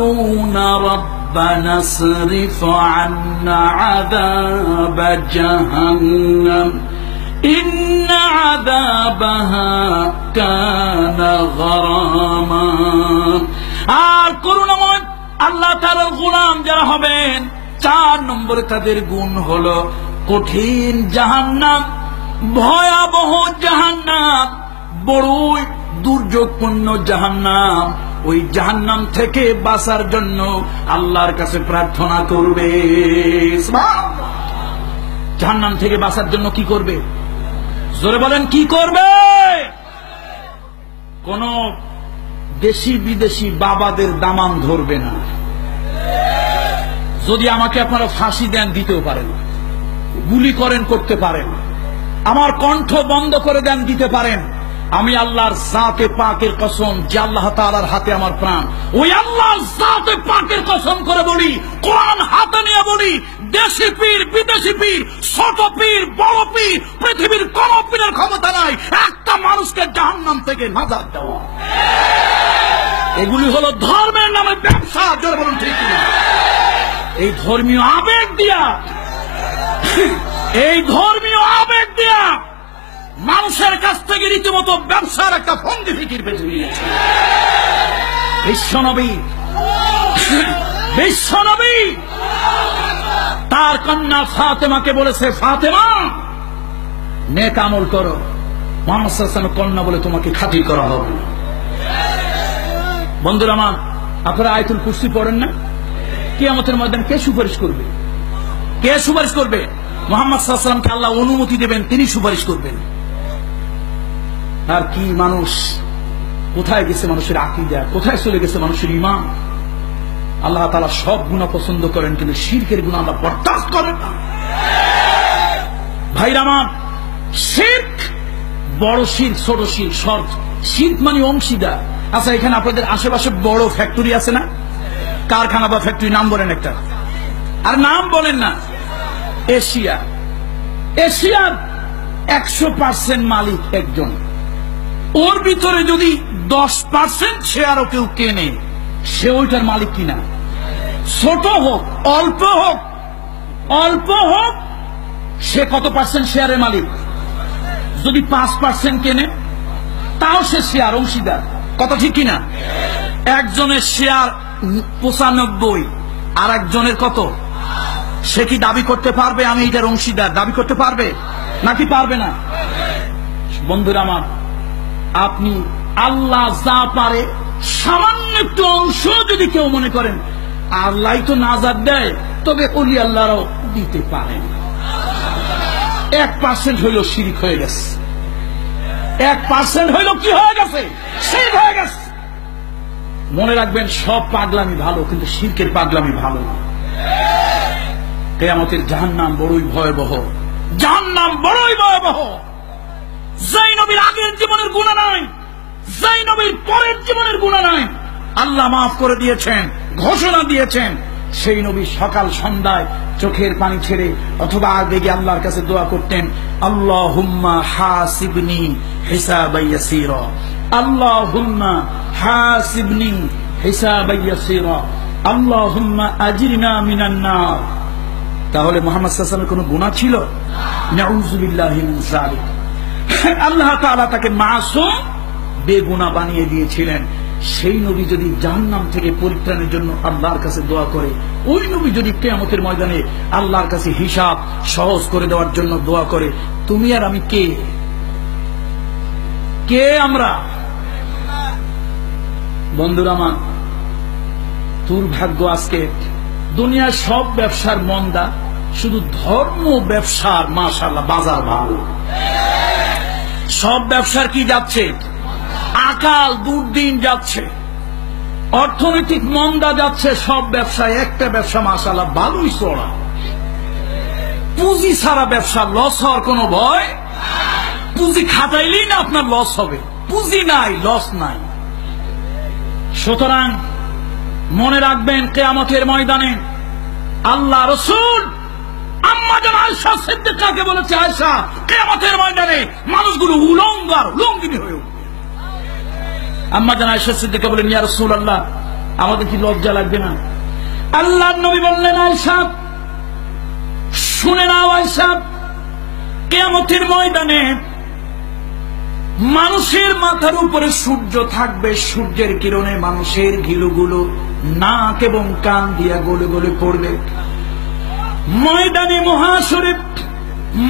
ইয়াকুলুনা রাব্বানা সরিফ আন্না আযাব জাহান্নাম ইন্না আযাবাহা কানা গরামা। আর করুণাময় আল্লাহ তাআলার গোলাম যারা হবেন, 4 নম্বরে তাদের গুণ হলো কঠিন জাহান্নাম, ভয়াবহ জাহান্নাম, বড়ই দুর্যোগপূর্ণ জাহান্নাম। ওই জাহান্নাম থেকে বাঁচার জন্য আল্লাহর কাছে প্রার্থনা করবে। জাহান্নাম থেকে বাঁচার জন্য কি করবে? জোরে বলেন, কি করবে? কোন দেশি বিদেশি বাবাদের দামান ধরবে না। যদি আমাকে আপনারা ফাঁসি দেন, দিতেও পারেন, গুলি করেন, করতে পারেন, আমার কণ্ঠ বন্ধ করে দেন, দিতে পারেন। আমি আল্লাহর জাতে পাকের কসম, যে আল্লাহ তাআলার হাতে আমার প্রাণ, ওই আল্লাহর জাতে পাকের কসম করে বলি, কোরআন হাতে নিয়ে বলি, দেশি পীর, বিদেশি পীর, ছোট পীর, বড় পীর, পৃথিবীর কোন পীরের ক্ষমতা নাই একটা মানুষকে জাহান্নাম থেকে নাজাত দেওয়া। এগুলি হলো ধর্মের নামে ব্যবসা। জোরে বলুন ঠিক কিনা? এই ধর্মীয় আবেগ দিয়া, এই ধর্মীয় আবেগ দিয়া মানুষের কাছ থেকে রীতিমতো ব্যবসার একটা ফন্দি ফিকির বেঁচে নিয়েছে। বিশ্বনবী তার কন্যা ফাতেমাকে বলেছে, ফাতেমা নেক আমল করো, মুহাম্মদ সাল্লাল্লাহু আলাইহি ওয়াসাল্লামের কন্যা বলে তোমাকে খাতির করা হবে। বন্ধুরা আমার, আপনারা আয়াতুল কুরসি পড়েন না? কিয়ামতের ময়দানে কে সুপারিশ করবে? কে সুপারিশ করবে? মুহাম্মদ সাল্লাল্লাহু আলাইহি ওয়াসাল্লামকে আল্লাহ অনুমতি দেবেন, তিনি সুপারিশ করবেন। আর কি মানুষ, কোথায় গেছে মানুষের আকীদা, কোথায় চলে গেছে মানুষের ঈমান। আল্লাহ তাআলা সব গুনাহ পছন্দ করেন, কিন্তু শিরকের গুনাহ আল্লাহ বরদাস্ত করেন না। ভাইরা আমার, শিরক বড় শিরক, ছোট শিরক, শর্ত শিরক মানে অংশীদার। আচ্ছা, এখানে আপনাদের আশেপাশে বড় ফ্যাক্টরি আছে না? কারখানা বা ফ্যাক্টরি নাম বলেন একটা, আর নাম বলেন না। এশিয়া, এশিয়ার 100% মালিক একজন। ওর ভিতরে যদি 10% শেয়ারও কেউ কেনে, সে ওইটার মালিক কিনা। ছোট হোক, অল্প হোক, অল্প হোক, সে কত পার্সেন্ট শেয়ারের মালিক? যদি 5% কেনে, তাও সে শেয়ার অংশীদার। কত ঠিক কিনা? একজনের শেয়ার 95, আর একজনের কত? সে কি দাবি করতে পারবে আমি এটার অংশীদার? দাবি করতে পারবে নাকি পারবে না? বন্ধুরা আমার, আপনি আল্লাহ যা পারে সামান্য একটু অংশ যদি কেউ মনে করেন আল্লাহ তো নাজাত দেয়, তবে ওলি আল্লাহরাও দিতে পারেন। 1% হইল শিরক হয়ে গেছে, 1% হইল কি হয়ে গেছে? শিরক হয়ে গেছে। মনে রাখবেন, সব পাগলামি ভালো, কিন্তু শিরকের পাগলামি ভালো না। কিয়ামতের জাহান্নাম বড়ই ভয়াবহ, জাহান্নাম বড়ই ভয়াবহ। যেই নবীর আগের জীবনের গুনাহ নাই, যেই নবীর পরের জীবনের গুনাহ নাই, আল্লাহ মাফ করে দিয়েছেন, ঘোষণা দিয়েছেন। সেই নবী সকাল সন্ধ্যায় চোখের পানি ছেড়ে অথবা আগে গিয়ে আল্লাহর কাছে দোয়া করতেন, আল্লাহুম্মা হাসিবনি হিসাবান ইয়াসীরা, আল্লাহুম্মা হাসিবনি হিসাবান ইয়াসীরা, আল্লাহুম্মা আজিরনা মিনান নার। তাহলে মুহাম্মদ সাল্লাল্লাহু আলাইহি ওয়াসাল্লামের কোনো গুনাহ ছিল? নাউযুবিল্লাহি মিন যালিক। আল্লাহ তাআলা তাকে মাসুম, বেগুনাহ বানিয়ে দিয়েছিলেন। সেই নবী যদি জাহান্নাম থেকে পরিত্রাণের জন্য আল্লাহর কাছে দোয়া করে, ওই নবী যদি কিয়ামতের ময়দানে আল্লাহর কাছে হিসাব সহজ করে দেওয়ার জন্য দোয়া করে, তুমি আর আমি কে? কে আমরা? বন্ধুরা আমার, দুর্ভাগ্য আজকে দুনিয়ার সব ব্যবসার মন্দা, শুধু ধর্ম ব্যবসার মাশাআল্লাহ বাজার ভালো। সব ব্যবসার কি যাচ্ছে? আকাল দুর্দিন যাচ্ছে, অর্থনৈতিক মন্দা যাচ্ছে সব ব্যবসায়। একটা ব্যবসা মাশাআল্লাহ ভালোই চড়া, পুঁজি ছাড়া ব্যবসা লস হওয়ার কোনো ভয়। পুঁজি খাটাইলেই না আপনার লস হবে, পুঁজি নাই লস নাই। সুতরাং মনে রাখবেন, কিয়ামতের ময়দানে আল্লাহ রাসূল আম্মা জান আয়েশা সিদ্দিকাকে বলেছে, আয়েশা কিয়ামতের ময়দানে মানুষগুলো উলঙ্গ আর উলঙ্গিনী হয়ে উঠবে। আম্মা জান আয়েশা সিদ্দিকা বলেন, ইয়া রাসূলুল্লাহ আমাদের কি লজ্জা লাগবে না? আল্লাহর নবী বললেন, আয়েশা শুনে নাও, আয়েশা কিয়ামতের ময়দানে মানুষের মাথার উপরে সূর্য থাকবে, সূর্যের কিরণে মানুষের ঘিলুগুলো নাক এবং কান দিয়া গলে গলে পড়বে। ময়দানে মহাশরে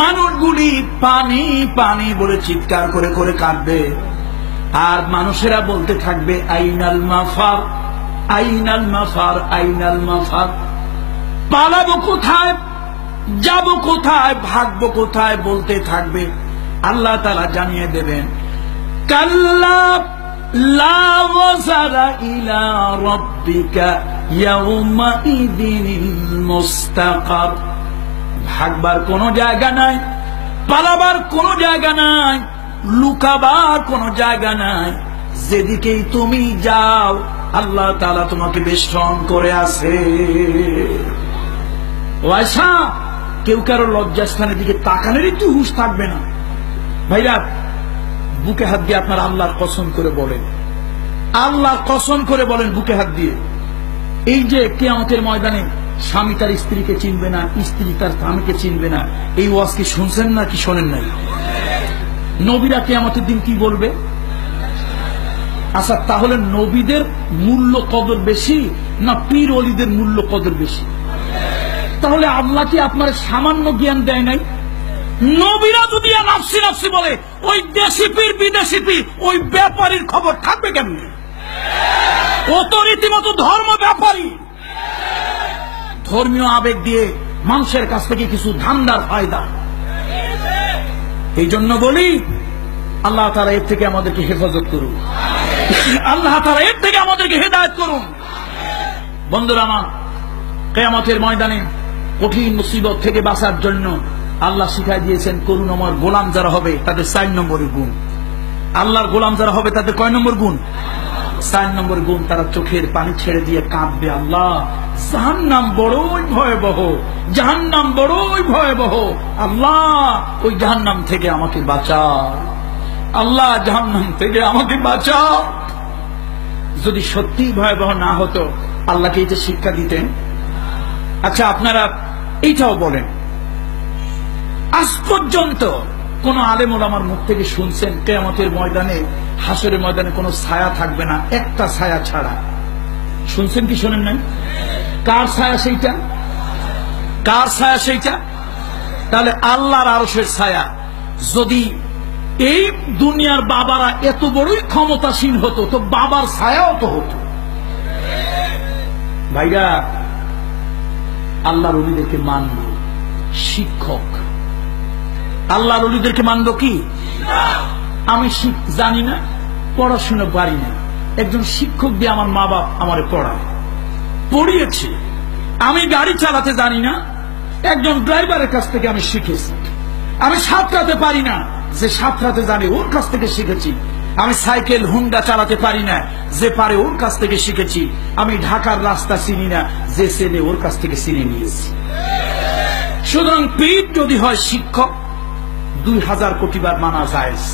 মানুষগুলি পানি পানি বলে চিৎকার করে করে কাঁদবে, আর মানুষেরা বলতে থাকবে আইনাল মাফার, আইনাল মাফার, আইনাল মাফার। পালাবো কোথায়, যাব কোথায়, ভাগবো কোথায় বলতে থাকবে। আল্লাহ তাআলা জানিয়ে দেবেন, কাল্লা লা ওয়াজারা ইলা রাব্বিকা ইয়াউমা ইদিনিল মুস্তাকার। ভাগবার কোনো জায়গা নাই, পালাবার কোনো জায়গা নাই, লুকাবার কোনো জায়গা নাই। যেদিকেই তুমি যাও আল্লাহ তাআলা তোমাকে বেষ্টন করে আছে। আয়েশা, কেউ কারো লজ্জাস্থানের দিকে তাকানোর একটু হুঁশ থাকবে না। ভাইরা, বুকে হাত দিয়ে আপনার আল্লাহর কসম করে বলেন, আল্লাহর কসম করে বলেন বুকে হাত দিয়ে, এই যে কিয়ামতের ময়দানে স্বামী তার স্ত্রীকে চিনবে না, স্ত্রী তার স্বামীকে চিনবে না, এই ওয়াজ কি শুনছেন না কি শোনেন নাই? নবীরা কিয়ামতের দিন কি বলবে? আচ্ছা, তাহলে নবীদের মূল্য কদর বেশি না পীর ওলিদের মূল্য কদর বেশি? তাহলে আল্লাহ কি আপনার সামান্য জ্ঞান দেয় নাই? নবীরা যদি নাফসি নাফসি বলে, ওই দেশি পীর বিদেশি পীর ওই ব্যাপারীর খবর থাকবে কেমনে? ও তো রীতিমতো ধর্ম ব্যাপারী। ধর্মীয় আবেগ দিয়ে মানুষের কাছ থেকে কিছু ধান্দার ফায়দা। এই জন্য বলি, আল্লাহ তাআলা এর থেকে আমাদেরকে হেফাজত করুন, আল্লাহ তাআলা এর থেকে আমাদেরকে হেদায়েত করুন। বন্ধুরা আমার, কিয়ামতের ময়দানে কঠিন মুসিবত থেকে বাঁচার জন্য আল্লাহ শিখাই দিয়েছেন, করুণাময় গোলাম যারা হবে তাদের 4 নম্বরের গুণ। আল্লাহর গোলাম যারা হবে তাদের কয় নম্বর গুণ? 4 নম্বর গুণ। তারা চোখের পানি ছেড়ে দিয়ে কাঁদবে, আল্লাহ জাহান্নাম বড়ই ভয়াবহ, জাহান্নাম বড়ই ভয়াবহ, আল্লাহ ওই জাহান্নাম থেকে আমাকে বাঁচাও, আল্লাহ জাহান্নাম থেকে আমাকে বাঁচাও। যদি সত্যি ভয়াবহ না হতো আল্লাহকে এই যে শিক্ষা দিতেন। আচ্ছা, আপনারা এইটাও বলেন, আজ পর্যন্ত কোন আলেম ওলামার মুখ থেকে শুনছেন কিয়ামতের ময়দানে, হাসরের ময়দানে কোনো ছায়া থাকবে না, একটা ছায়া ছাড়া? শুনছেন কি শোনেন নাই? কার ছায়া সেইটা? কার ছায়া সেইটা? তাহলে আল্লাহর আরশের ছায়া। যদি এই দুনিয়ার বাবারা এত বড়ই ক্ষমতাসীন হতো তো বাবার ছায়াও তো হতো। ভাইরা, আল্লাহর ওলিদেরকে মানব শিক্ষক, আল্লাহর ওলিদেরকে মানব কি? আমি জানি না, পড়াশোনা পারি না, একজন শিক্ষক দিয়ে আমার মা বাপ আমারে পড়িয়েছে। আমি গাড়ি চালাতে জানি না, একজন ড্রাইভারের কাছ থেকে আমি শিখেছি। আমি সাঁতরাতে পারি না, যে সাঁতরাতে জানে ওর কাছ থেকে শিখেছি। আমি সাইকেল হুন্ডা চালাতে পারি না, যে পারে ওর কাছ থেকে শিখেছি। আমি ঢাকার রাস্তা চিনি না, যে চেনে ওর কাছ থেকে চিনে নিয়েছি। সুতরাং পীর যদি হয় শিক্ষক, 2000 কোটি বার মানা জায়েজ।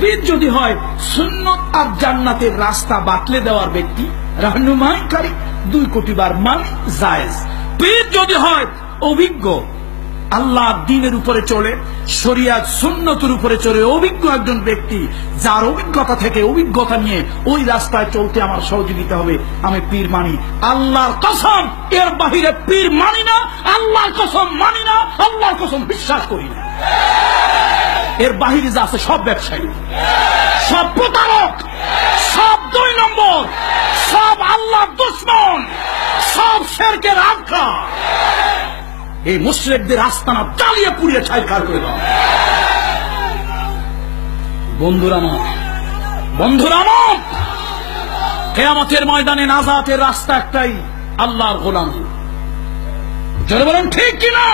পীর যদি হয় সুন্নত আর জান্নাতের রাস্তা বাতলে দেওয়ার ব্যক্তি, রাহনুমাইকারী, 2 কোটি বার মান জায়েজ। পীর যদি হয় অভিজ্ঞ, আল্লাহ দ্বীনের উপরে চলে, শরিয়াত সুন্নতের উপরে চলে, অভিজ্ঞ একজন ব্যক্তি, যার অভিজ্ঞতা থেকে অভিজ্ঞতা নিয়ে ওই রাস্তায় চলতে আমার সহযোগিতা হবে, আমি পীর মানি। আল্লাহর কসম, এর বাহিরে পীর মানি না, আল্লাহর কসম মানি না, আল্লাহর কসম বিশ্বাস করি না। এর বাহিরে যা আছে সব ব্যবসায়ী, সব প্রতারক, সব 2 নম্বর, সব আল্লাহর দুশমন, সব শিরকের আখড়া। এই মুশরিকদের আস্তানা জ্বালিয়ে পুড়িয়ে ছাইখার করে দাও। বন্ধুরা আমার, বন্ধুরা আমার, কিয়ামতের ময়দানে নাজাতের রাস্তা একটাই, আল্লাহর গোলামি। জোরে বলেন ঠিক কিনা?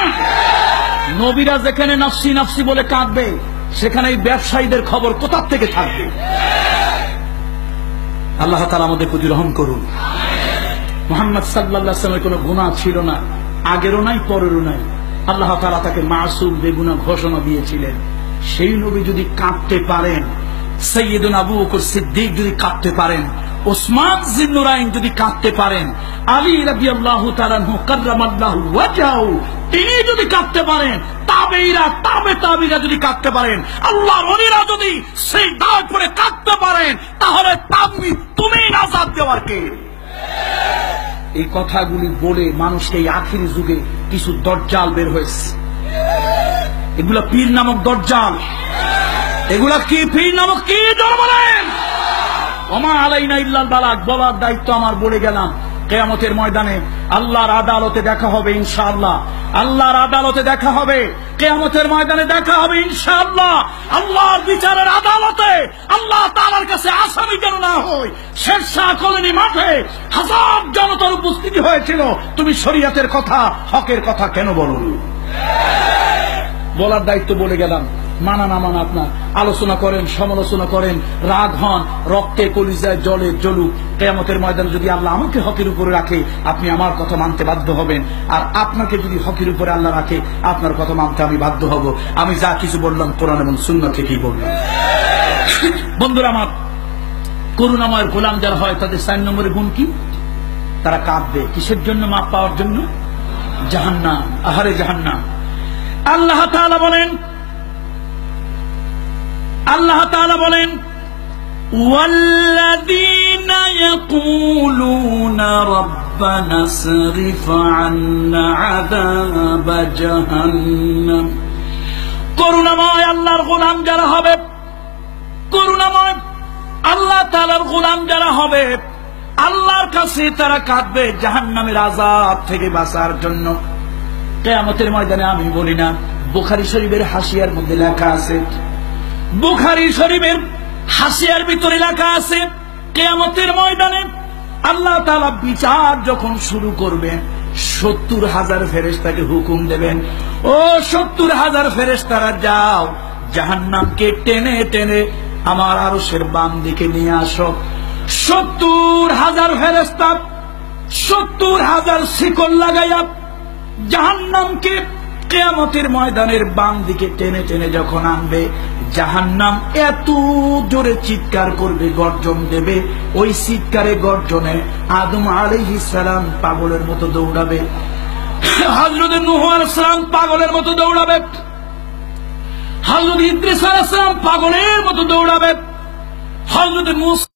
নবীরা যেখানে নাফসি নাফসি বলে কাঁদবে, সেখানে এই ব্যবসায়ীদের খবর কোথা থেকে থাকবে? আল্লাহ তাআলা আমাদের প্রতি রহম করুন। মুহাম্মদ সাল্লাল্লাহু আলাইহি ওয়াসাল্লামের কোনো গুনাহ ছিল না, আগেরও নাই পরেরও নাই। আল্লাহ তাআলা তাকে মাসুম বেগুনাহ ঘোষণা দিয়েছিলেন। সেই নবী যদি কাঁদতে পারেন, সাইয়্যিদুনা আবু বকর সিদ্দিক যদি কাঁদতে পারেন, ওসমান জিন্নুরাইন যদি কাঁদতে পারেন, আলী রাদিয়াল্লাহু তাআলা আনহু কাররামাল্লাহু ওয়াজহাহু তিনি যদি কাঁদতে পারেন, তাবেঈরা তাবেঈরা যদি কাঁদতে পারেন, আল্লাহর ওলিরা যদি সেই দাওয়াত পড়ে কাঁদতে পারেন, তাহলে তুমি নাজাত দেওয়ার কে? এই কথাগুলি বলে মানুষকে এই আখিরি যুগে কিছু দজ্জাল বের হয়েছে। এগুলা পীর নামক দজ্জাল। এগুলা কি পীর নামক কি জোর বলেন? ওমা আলাইনা ইল্লাল বালাগ, বলার দায়িত্ব আমার, বলে গেলাম। কিয়ামতের ময়দানে আল্লাহর আদালতে দেখা হবে ইনশাআল্লাহ। আল্লাহর আদালতে দেখা হবে, কিয়ামতের ময়দানে দেখা হবে ইনশাআল্লাহ। আল্লাহর বিচারের আদালতে আল্লাহ তাআলার কাছে আসামি যেন না হয়। শেরশাহ কলোনি মাঠে হাজার জনতার উপস্থিতি হয়েছিল, তুমি শরীয়তের কথা, হকের কথা কেন বলো? বলার দায়িত্ব বলে গেলাম। মানা না মানা আপনার, আলোচনা করেন, সমালোচনা করেন, রাগ হন, রক্তে কলিজায় জলে জ্বলুক। কিয়ামতের ময়দানে যদি আল্লাহ আমাকে হকের উপরে রাখে, আপনি আমার কথা মানতে বাধ্য হবেন। আর আপনাকে যদি হকের উপরে আল্লাহ রাখে, আপনার কথা মানতে আমি বাধ্য হব। আমি যা কিছু বললাম কোরআন এবং সুন্নাহ থেকেই বললাম। বন্ধুরা আমার, করুণাময়ের গোলাম যারা হয় তাদের 4 নম্বরে গুণ কি? তারা কাঁদবে। কিসের জন্য? মাপ পাওয়ার জন্য। জাহান্নাম, আহারে জাহান্নাম। আল্লাহ তাআলা বলেন ওয়াল্লাযীনা ইয়াকুলুনা রাব্বানা সরিফ আন্না আযাব জাহান্নাম। করুণাময় আল্লাহর গোলাম যারা হবে, করুণাময় আল্লাহ তাআলার গোলাম যারা হবে, আল্লাহর কাছে তারা কাঁদবে জাহান্নামের আযাব থেকে বাঁচার জন্য। কিয়ামতের ময়দানে আমি বলি না, বুখারী শরীফের হাসিয়ার মধ্যে লেখা আছে, বুখারী শরীফের হাসিয়ার ভিতরে লেখা আছে, কিয়ামতের ময়দানে আল্লাহ তাআলা বিচার যখন শুরু করবেন, 70,000 ফেরেশতাকে হুকুম দেবেন, ও 70,000 ফেরেশতারা যাও, জাহান্নামকে টেনে টেনে আমার আরশের বাম দিকে নিয়ে আসো। 70,000 ফেরেশতা 70,000 শিকল লাগাইয়া জাহান্নামকে কিয়ামতের ময়দানের বাম দিকে টেনে টেনে যখন আনবে, জাহান্নাম এত জোরে চিৎকার করবে, গর্জন দেবে। ওই চিৎকারে গর্জনে আদম আলাইহিস সালাম পাগলের মতো দৌড়াবে, হযরত নূহ আলাইহিস সালাম পাগলের মতো দৌড়াবে, হযরত ইদ্রিস আলাইহিস সালাম পাগলের মতো দৌড়াবে, হযরত মুসা